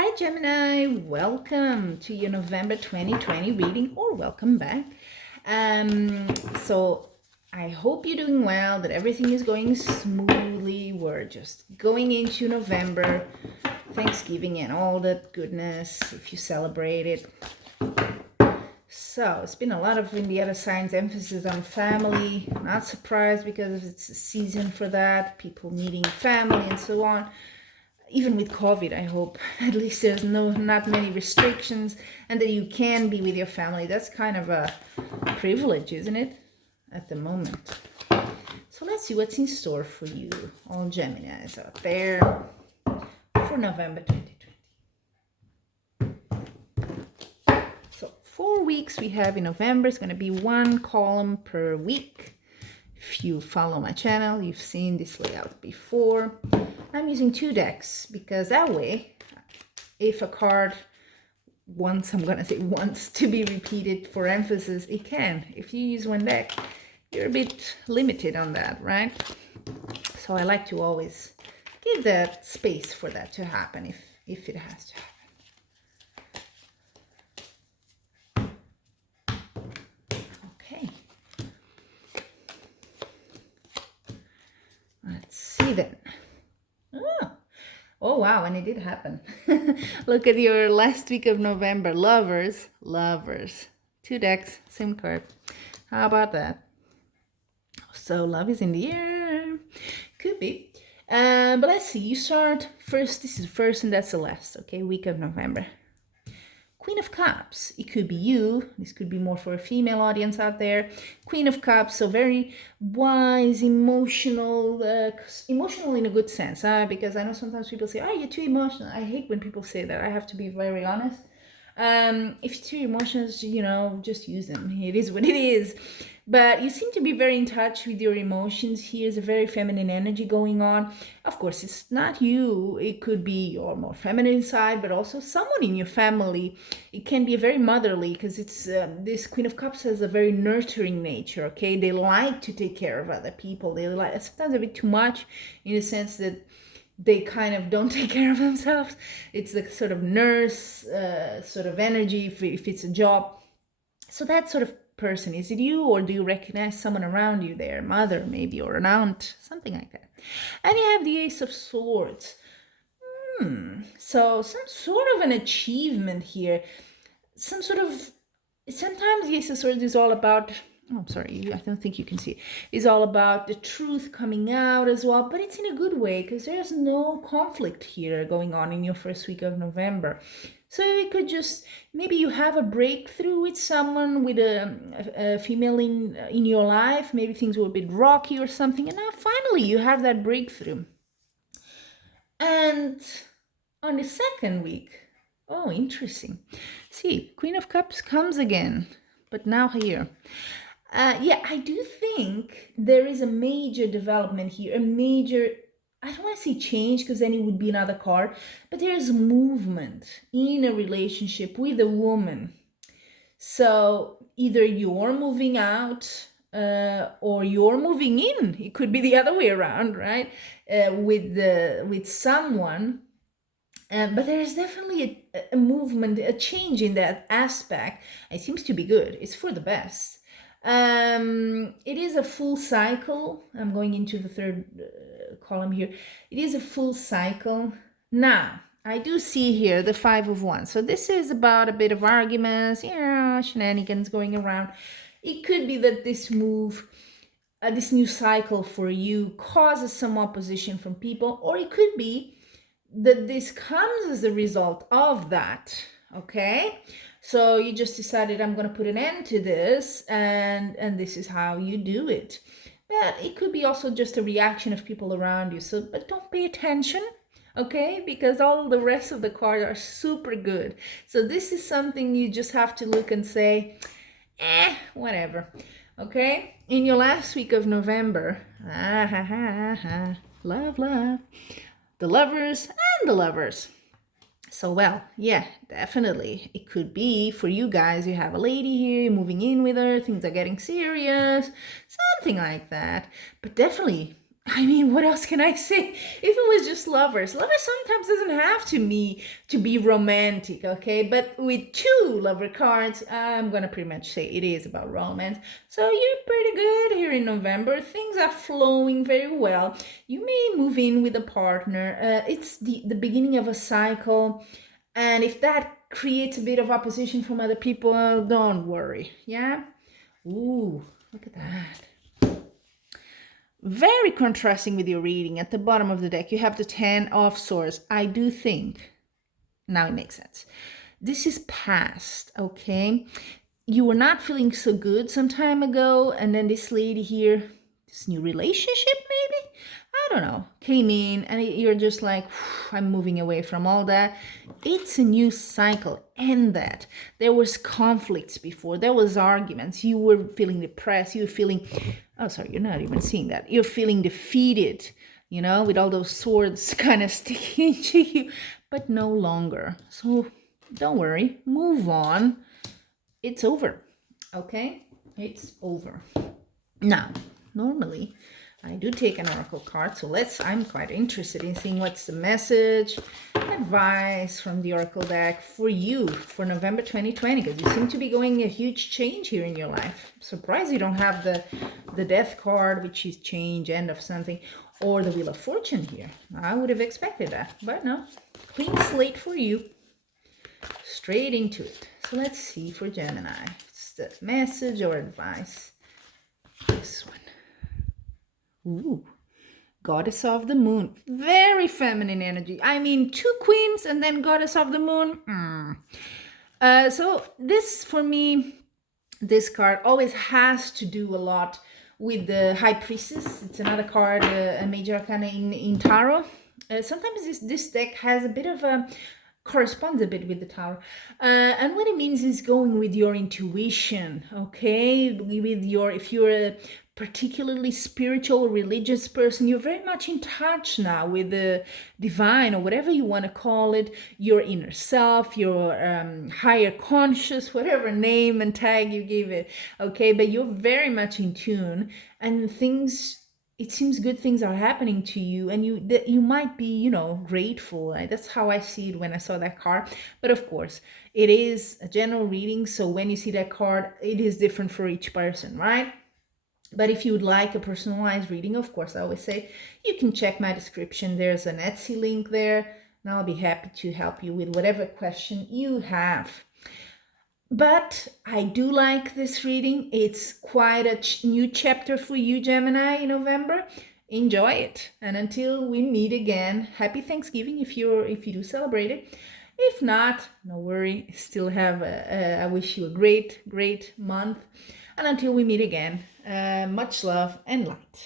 Hi Gemini, welcome to your November 2020 reading, or welcome back. So I hope you're doing well, that everything is going smoothly. We're just going into November, Thanksgiving and all that goodness, if you celebrate it. So it's been a lot of, in the other signs, emphasis on family. Not surprised, because it's a season for that, people meeting family and so on. Even with COVID, I hope at least there's not many restrictions and that you can be with your family. That's kind of a privilege, isn't it, at the moment? So let's see what's in store for you, all Geminis out there, for November 2020. So 4 weeks we have in November. It's going to be one column per week. If you follow my channel, you've seen this layout before. I'm using 2 decks because that way, if a card wants to be repeated for emphasis, it can. If you use 1 deck, you're a bit limited on that, right? So I like to always give that space for that to happen if it has to happen. Okay. Let's see then. Oh, wow, and it did happen. Look at your last week of November. Lovers. 2 decks, same card. How about that? So love is in the air. Could be. But let's see. You start first. This is first and that's the last. Okay, week of November. Queen of Cups, it could be you. This could be more for a female audience out there. Queen of Cups, so very wise, emotional in a good sense. Because I know sometimes people say, oh, you're too emotional. I hate when people say that. I have to be very honest. If you're too emotional, just use them. It is what it is. But you seem to be very in touch with your emotions. Here's a very feminine energy going on. Of course, it's not you. It could be your more feminine side, but also someone in your family. It can be a very motherly, because it's this Queen of Cups has a very nurturing nature, okay? They like to take care of other people. They like, sometimes a bit too much, in the sense that they kind of don't take care of themselves. It's the sort of nurse sort of energy if it's a job. So that sort of person, is it you, or do you recognize someone around you there? Mother maybe, or an aunt, something like that. And you have the Ace of Swords. So some sort of an achievement here. Sometimes the Ace of Swords is all about, oh, I'm sorry, I don't think you can see. It's all about the truth coming out as well, but it's in a good way, because there's no conflict here going on in your first week of November. So it could just, maybe you have a breakthrough with someone, with a female in your life. Maybe things were a bit rocky or something, and now finally you have that breakthrough. And on the second week, oh, interesting. See, Queen of Cups comes again, but now here. Yeah, I do think there is a major development here, a major, I don't want to say change, because then it would be another card, but there's movement in a relationship with a woman. So either you're moving out or you're moving in. It could be the other way around, right? With someone. But there's definitely a movement, a change in that aspect. It seems to be good. It's for the best. It is a full cycle. I'm going into the third column here. It is a full cycle. Now, I do see here the 5 of Wands. So this is about a bit of arguments, shenanigans going around. It could be that this move, this new cycle for you causes some opposition from people, or it could be that this comes as a result of that, okay? So you just decided, I'm going to put an end to this, and this is how you do it. But it could be also just a reaction of people around you. So, but don't pay attention, okay? Because all the rest of the cards are super good. So this is something you just have to look and say, whatever, okay? In your last week of November, love, the Lovers and the Lovers. So, well, yeah, definitely. It could be for you guys, you have a lady here, you're moving in with her, things are getting serious, something like that. But definitely, I mean, what else can I say? If it was just lovers sometimes doesn't have to be romantic, okay? But with two lover cards, I'm gonna pretty much say it is about romance. So you're pretty good here in November. Things are flowing very well. You may move in with a partner. It's the beginning of a cycle, and if that creates a bit of opposition from other people, don't worry. Yeah. Ooh, look at that. Very contrasting with your reading. At the bottom of the deck, you have the 10 of Swords. I do think, now it makes sense. This is past, okay? You were not feeling so good some time ago, and then this lady here, this new relationship maybe? I don't know, came in, and you're just like, I'm moving away from all that. It's a new cycle. End that. There was conflicts before, there was arguments, you were feeling depressed, you were feeling, oh sorry, you're not even seeing that, you're feeling defeated, you know, with all those swords kind of sticking into you, but no longer. So don't worry, move on. It's over, okay? It's over. Now, normally I do take an oracle card, so I'm quite interested in seeing what's the message, advice from the oracle deck for you for November 2020, because you seem to be going a huge change here in your life. I'm surprised you don't have the death card, which is change, end of something, or the Wheel of Fortune here. I would have expected that, but no. Clean slate for you. Straight into it. So let's see for Gemini. It's the message or advice. This one. Ooh, Goddess of the Moon. Very feminine energy. I mean, two queens and then Goddess of the Moon. So this, for me, this card always has to do a lot with the High Priestess. It's another card, a major arcana in tarot. Sometimes this deck has a bit of a corresponds a bit with the Tower, and what it means is going with your intuition, okay, with your, if you're a particularly spiritual religious person, you're very much in touch now with the divine, or whatever you want to call it, your inner self, your higher conscious, whatever name and tag you give it, okay, but you're very much in tune, and things, it seems good things are happening to you, and you might be, you know, grateful. That's how I see it when I saw that card. But of course, it is a general reading, so when you see that card, it is different for each person, right? But if you would like a personalized reading, of course, I always say you can check my description. There's an Etsy link there, and I'll be happy to help you with whatever question you have. But I do like this reading. It's quite a new chapter for you, Gemini, in November. Enjoy it. And until we meet again, happy Thanksgiving if you do celebrate it. If not, no worry. Still have I wish you a great month. And until we meet again, much love and light.